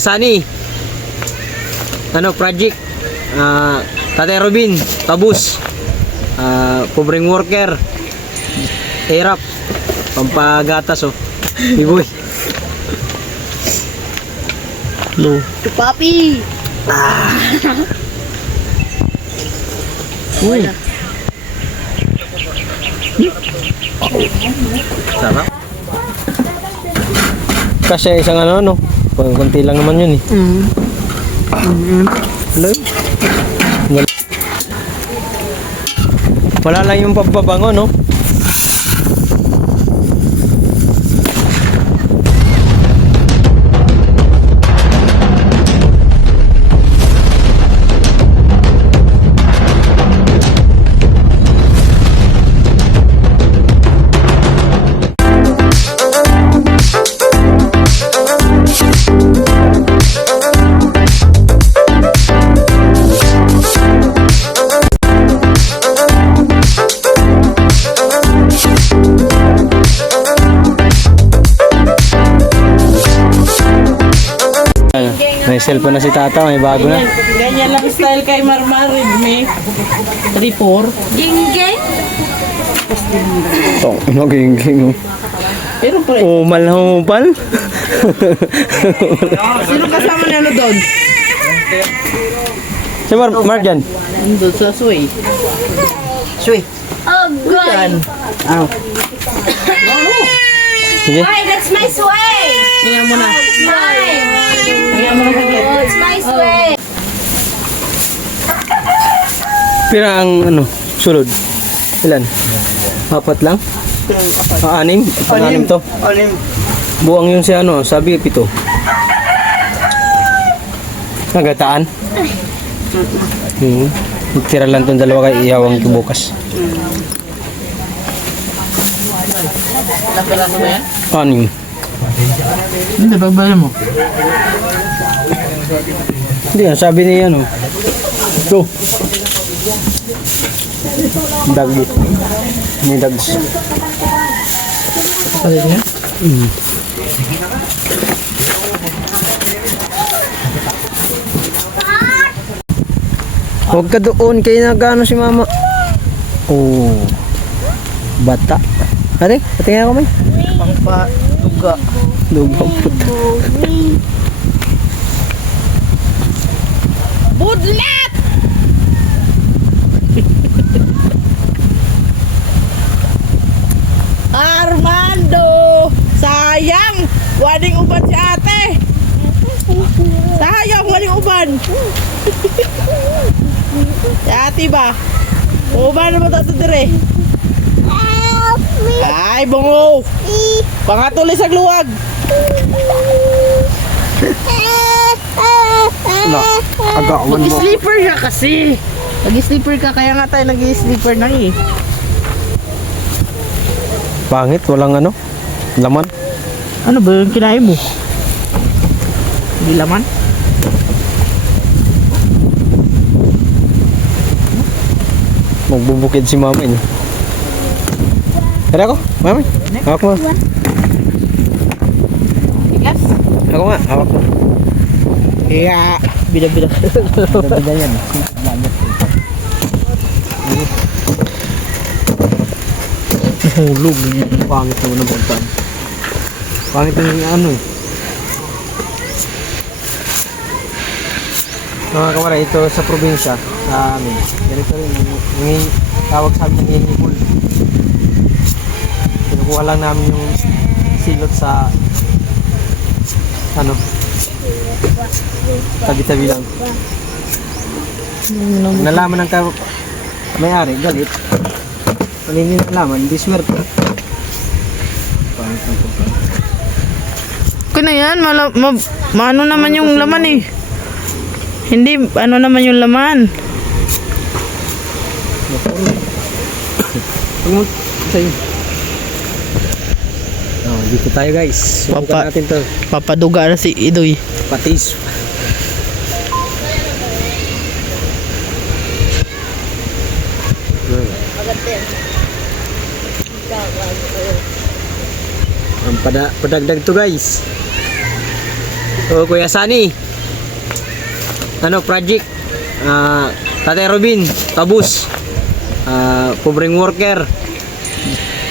Sani. Ano, project. Tatay Robin, Tabus. Covering worker. Hirap. Pampagatas oh. Biboy. No. Papi! Uy. Sarap. Kasi isang ano, no? Kunti lang naman yun eh. Hello? Wala lang yung pababango, no? May cellphone na si Tata, may bago na. Ganyan lang style kay Marmar, Redmi. 3-4. Geng-geng? Oh, naging-ging. Pero pre, Umal na upal. sino kasama niya ano doon? Si Mark dyan. Doon sa Sway. Sui. Oh, God! Aw. Sige. Why, that's my sway! Tingnan mo na. Mine! Tingnan mo na saglit. Oh, it's my sway! Pira ang ano, sulod. Ilan? 4 lang? 6? Pang-anim to. Buwang yung si ano, sabi 7. Nagataan? Tira lang itong dalawa kay ihawang bukas. Ilang piraso ba yan? 6. Hindi, pagbala mo. Hindi, sabi niya ano. Ito. Dagbo. May dags. Palit niya? Huwag ka doon, kayo nagano si mama. Oh. Bata. Ate, patingin ako may. Pangpa-duga. Lubang puta. Budlat! Armando! Sayang! Waling uban si ate! Sayang! Waling uban! Si ate ba? Uban naman ito dire. Ay, bungo! Pangatuloy sa luwag! Na, agawan mo. Mag-sleeper ka kasi! Mag-sleeper ka, kaya nga tayo nag-sleeper na eh. Pangit, walang ano. Laman. Ano ba yung kinain mo? Hindi laman? Magbubukid si mama niya. Tara ako, mama. Hawak mo. Yes? Ako nga, hawak mo. Iya, bida-bida. Bida yan. Hulog. Pangit naman ang puntan. Pangit yung ano eh. Mga kawara, ito sa probinsya, sa amin. Ganito rin, yung tawag sa amin ng hinihul. Kinukuha lang namin yung silot sa ano, tabi-tabi lang. Nalaman ng may-ari, galit. Kung hindi nalaman, hindi swerte. Kaya yan, ano naman yung laman eh. Hindi, ano naman yung laman. Pag sa'yo. Oh, dito tayo guys. Subukan natin to. Papaduga na si Idoy. Patis. Ang padagdag to guys. Kuya Sani. Ano, project? Tatay Robin, Tabus. Pobreng worker.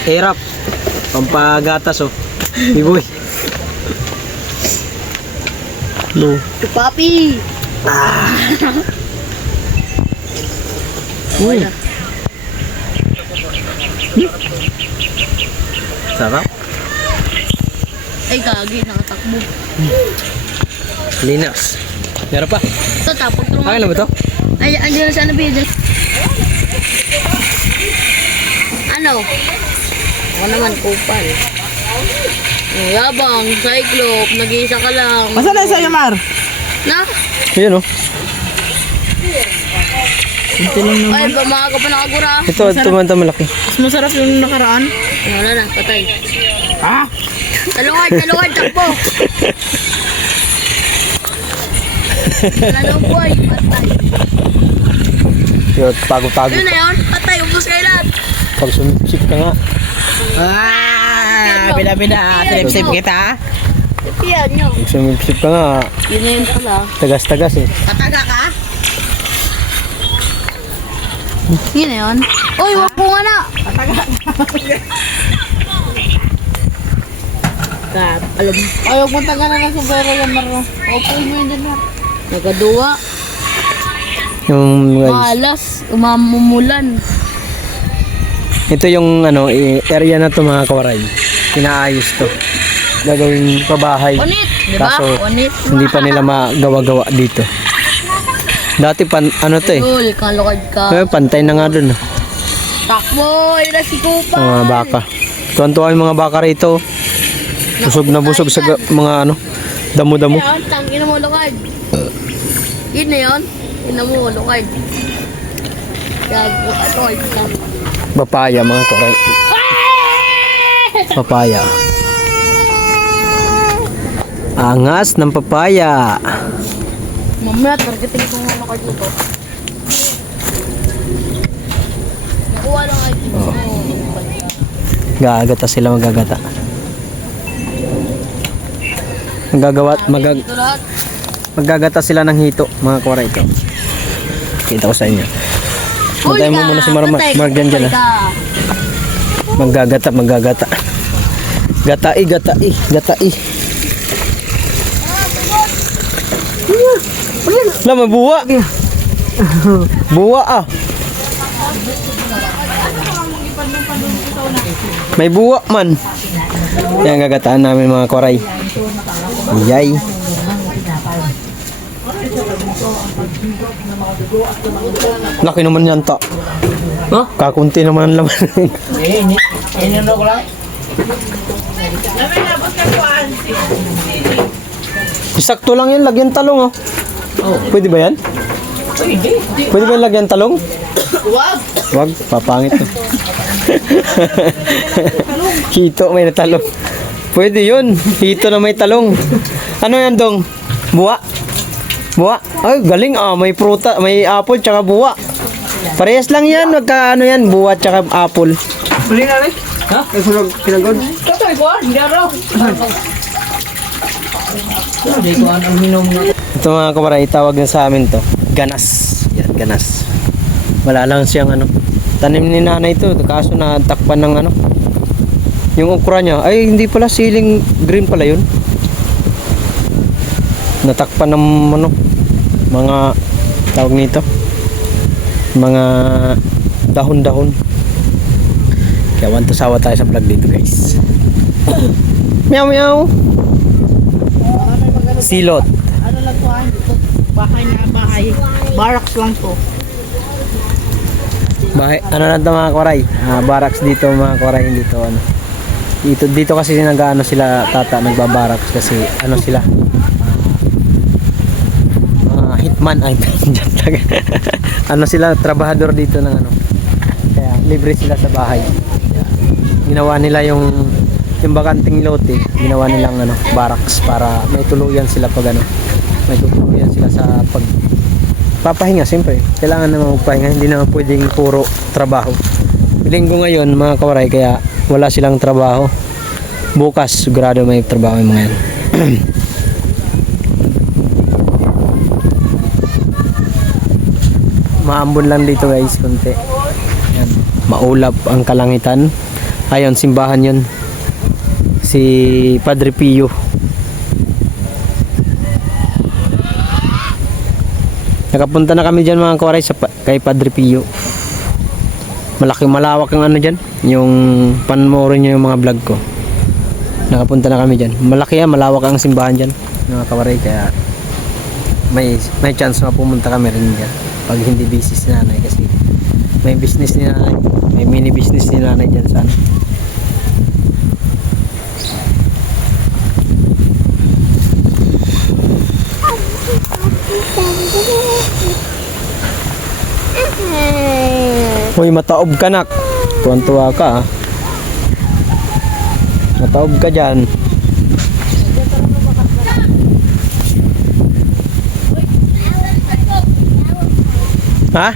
Hirap. Pampagatas, oh. Biboy. No. Papi. Uy. Sarap. Ay, gagi. Nakatakbo. Linas. Meron pa. Ito, tapos tulungan. Akin na ba to? Ay, andiyan na siya na video. Ano? Ako naman, kupal. Ang yabang, Cyclop, nag-iisa ka lang. Masa na sa'yo, Mar? Na? Yun, oh. Ay, bamaga pa nakagura. Ito man ito malaki. Mas masarap yung nakaraan. Wala na, patay. Ah! Talungan, takbo. Lalong boy, patay. Yun, tago-tago. Yun na yun, patay, ubus kayo lahat. Pag sumipsip ka nga. Bida-bida. Trip-sip kita. Yan nyo. Pag sumipsip ka nga, Yun na yun pala. tagas-tagas eh. Pataga ka? Yun na yun. Uy, wag po nga na. Alam. Ayaw kong taga na ng sombrero yan, Mar. Opo mo yun dyan, Mar. Nagaduwa. Yung guys, Malas. Umamumulan. ito yung ano, area na to mga kawaray. Pinaayos to. Gagawin pabahay. Unit. Diba? Kaso, Unit. hindi pa nila magawa-gawa dito. Dati ano to eh. Ul, kalukad ka. Pantay na nga dun. Takbo, yun na si Kupa. Mga baka. Tuwan-tuwa yung mga baka rito. Busog na busog sa mga ano, damo-damo. Yun, tangin na mo lukad. Yun na yun. Yun na mo lukad. Gago, ano. Papaya mga kawaray. Papaya. Angas ng papaya. Mamaya, targeting ko nga lukad dito. Nakuha lang ay dito. Gagata sila magagata. Dito lahat. Magagata sila ng hito, mga kawaray ito. Kita ko sa inyo. Magtayo mo muna si Mark dyan ah. Magagata. Gatai. Lama buwa. Buwa ah. May buwa man. Yan gagataan namin mga koray. Yay. Laki naman yan ta. Huh? Kakunti naman ang laman. Sakto lang yan, lagyan talong oh. Pwede ba yan? Pwede ba yan lagyan talong? Wag, papangit to. Hito may natalong. Pwede yun, hito na may talong. Ano yan dong? Buwa? Ay, galing ah, may pruta, may apple tsaka buwa. Parehas lang yan, magka ano yan, buwa tsaka apple. Buli na rin. Ha? Pinagod? Tatoy ko, hindi araw. Ito mga kabaray, tawag na sa amin to. Ganas. Yan, ganas. Wala lang siyang ano. Tanim ni nanay ito, kaso natakpan ng ano. Yung okra niya, ay hindi pala, siling green pala yun. Natakpan ng ano, mga tawag nito. Mga dahon-dahon. Kaya want to sawa tayo sa vlog dito guys. Meow meow. Silot. Ano lang to dito? Bahay. Barracks lang to. Bahay, ano lang ito mga kawaray? Barracks dito mga kawaray, dito ano. Dito kasi nag-ano sila tata, nagbabarracks kasi ano sila. Hitman ay ano sila, trabahador dito ng ano. Kaya libre sila sa bahay. Ginawa nila yung bakanting lote, ginawa nilang ano, barracks para may tuluyan sila pag ano. May tuluyan sila sa pag papahinga, siyempre. Kailangan naman magpahinga, hindi naman pwedeng puro trabaho. Linggo ngayon mga kawaray, kaya wala silang trabaho. Bukas sigurado may trabaho yung mga yan. Maambon lang dito guys, konti. Yan. Maulap ang kalangitan. Ayun, simbahan yun. Si Padre Pio. Nakapunta na kami dyan mga kawaray kay Padre Pio. Malawak ang ano dyan. Yung panoorin nyo yung mga vlog ko. Nakapunta na kami dyan. Malaki yan, malawak ang simbahan dyan mga kawaray, kaya may chance na pumunta kami rin dyan pag hindi busy si nanay, kasi may business ni nanay, may mini business ni nanay dyan sana. Uy, mataob ka nak. Tuwan-tuwa ka ah. Mataob ka dyan. Ha?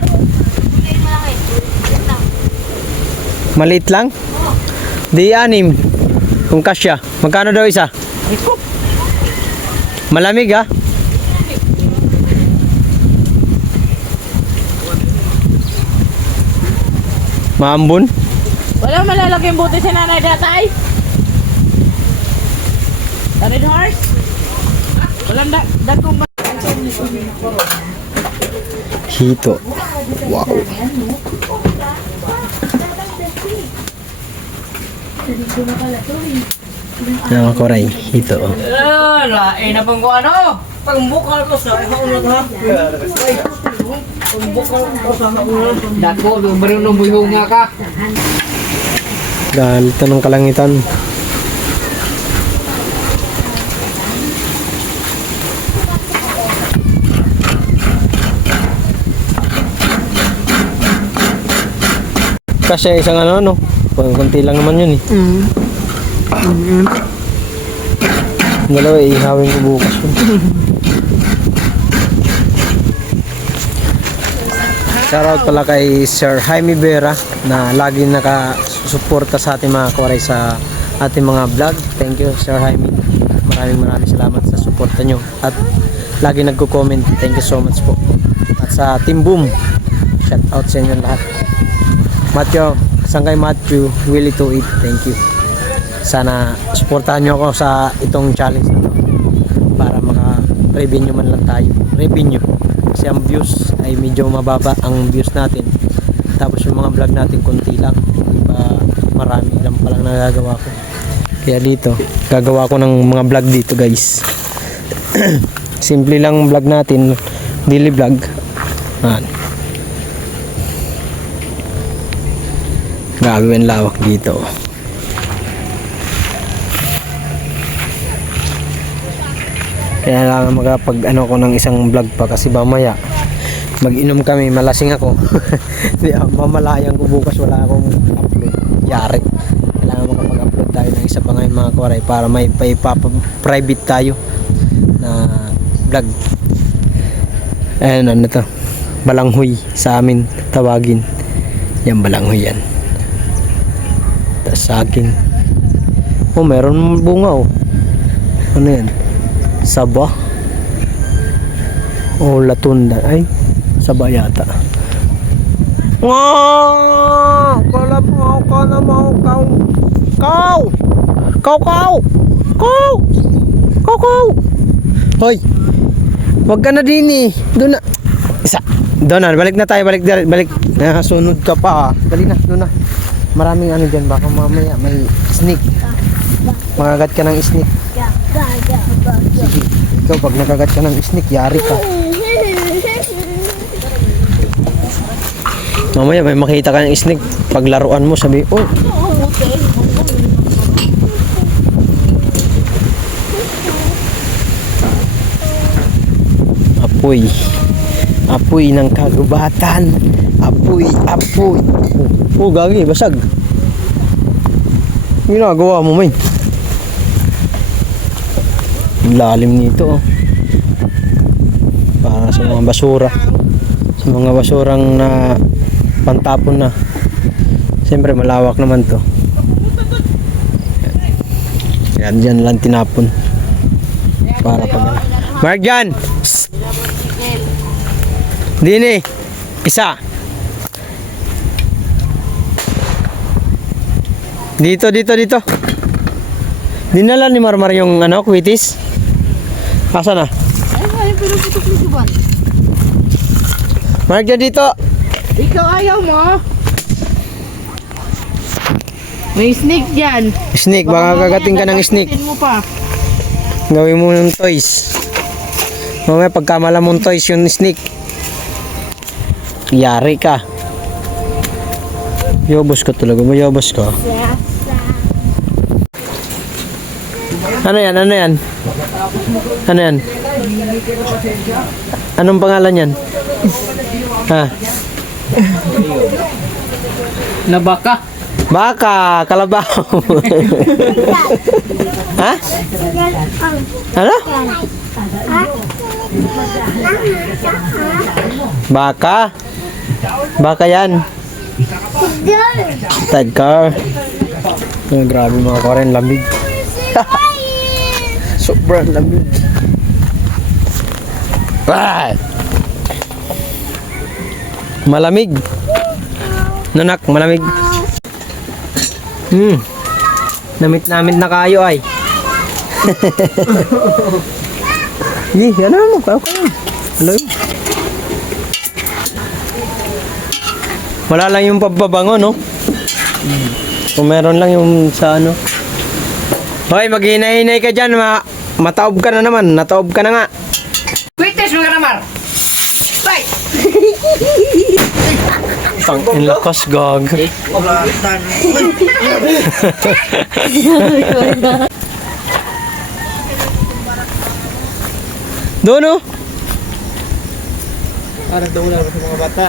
Maliit lang? Di 6. Kung kasya. Magkano daw isa? Malamig ah. Maambon? Walang malalaking buti si nanay datay. Red horse? Walang dagkong Hito. Wow. Mga koray, hito. lain na pang ano? Pangbukal ko sa haunod ha. Pangbukal ko sa haunod. Dako, marunong buyong nga ka. Galito ng kalangitan. Kasi isang ano, konti lang naman yun eh. Dalawa, ihawin ko bukas yun. Shoutout pala kay Sir Jaime Vera na lagi nakasuporta sa ating mga kawaray sa ating mga vlog. Thank you Sir Jaime. Maraming salamat sa suporta nyo. At lagi nagko-comment. Thank you so much po. At sa Team Boom, shoutout sa inyo lahat. Matthew, saan kay Matthew, Willie to Eat, thank you. Sana suportahan nyo ako sa itong challenge na to para maka-revenue man lang tayo. Revenue. Kasi ang views ay medyo mababa ang views natin. Tapos yung mga vlog natin konti lang. Hindi pa marami lang palang nagagawa ko. Kaya dito, gagawa ko ng mga vlog dito guys. Simple lang vlog natin. Daily vlog. Gagawin lawak dito. Kaya lang magapag ano ko ng isang vlog pa kasi mamaya mag-inom kami, malasing ako. Mamalayang ko bukas, wala akong upload. Yari. Kailangan makapag-upload tayo ng isa pa ngayon mga kawaray para may private tayo na vlog. Ayan, ano to? Balanghoy sa amin tawagin. Yan, balanghoy yan. Sa akin. Oh, meron bunga oh. Ano yan? Saba. Oh, latunda. Ay, saba yata. Kalap mo ka na mo. Kaw. Hoy. Wag ka na din eh. Doon na. Isa. Doon na. Balik na tayo. Balik. Sunod ka pa ah. Dali na. Doon na. Maraming ano dyan, baka mamaya may snake. Makagat ka ng snake. Sige, ikaw pag nakagat ka ng snake, yari ka. Mamaya may makita ka ng snake, paglaruan mo, sabi, oh. Apoy ng kagubatan. Apoy. Oh, gagi, basag. Ginagawa mo, may. Lalim nito, oh. Para sa mga basura. Sa mga basurang na pantapon na. Siyempre, malawak naman to. Yan, dyan lang tinapon. Para pag... Mark, dyan! Dini! Isa. Dito. Dinala ni Marmar yung ano, kwitis. Asa na? Ay, pero putok ni Juban. Mark dyan dito. Ikaw ayaw mo? May snake dyan. Snake, baka kagating ka ng snake. Gagatin mo pa. Gawin mo ng toys. Mamaya pagkamala mong toys yung snake. Yari ka. Yobos ko talaga. Mayobos ko. Ano yan? Anong pangalan yan? Ha? Nabaka. Baka, kalabaw. Ha? Ano? Baka. Baka yan. Tiger. Oh, grabe mga koren, lamig. Sobrang lamig. Ah! Malamig. Nanak, malamig. Namit na kayo ay. Ano mo? Kayo. Hello. Wala lang yung pababango, no? Kung meron lang yung sa ano. Hoy, maghinay-hinay ka dyan. Mataob ka na naman. Nataob ka na nga. Quites mo ka naman. Bye! Tangin lakas, gag. Doon, no? Parang doon lang sa mga bata.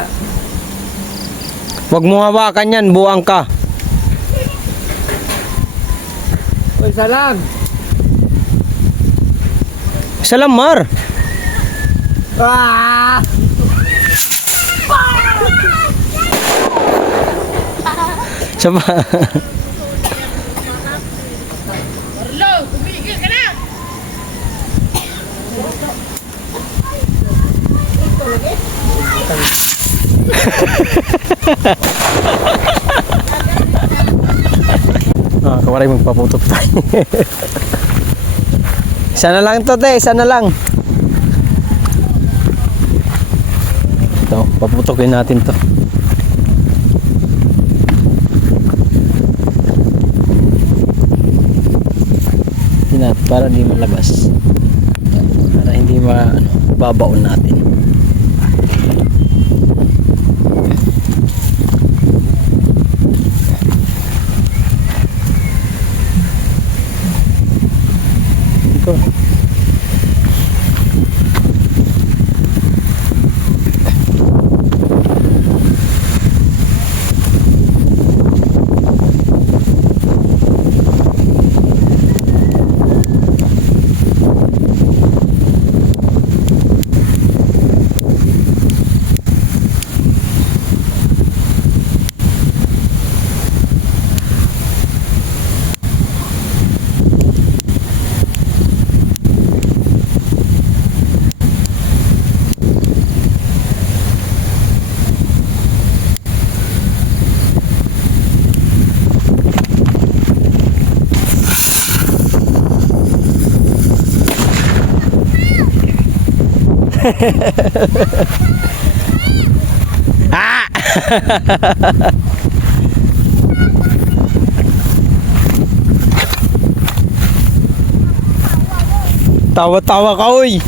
Huwag mo hawakan yan. Buang ka. Uy, salam. Salamar. Ah! Saba. Carlo, kumigil ka na! Kawaray magpaputok tayo. Isa na lang to, te. Isa na lang. Ito, paputokin natin to. Para di malabas. Para hindi babaon natin. Ito. Ah! Tawa-tawa ka, uy.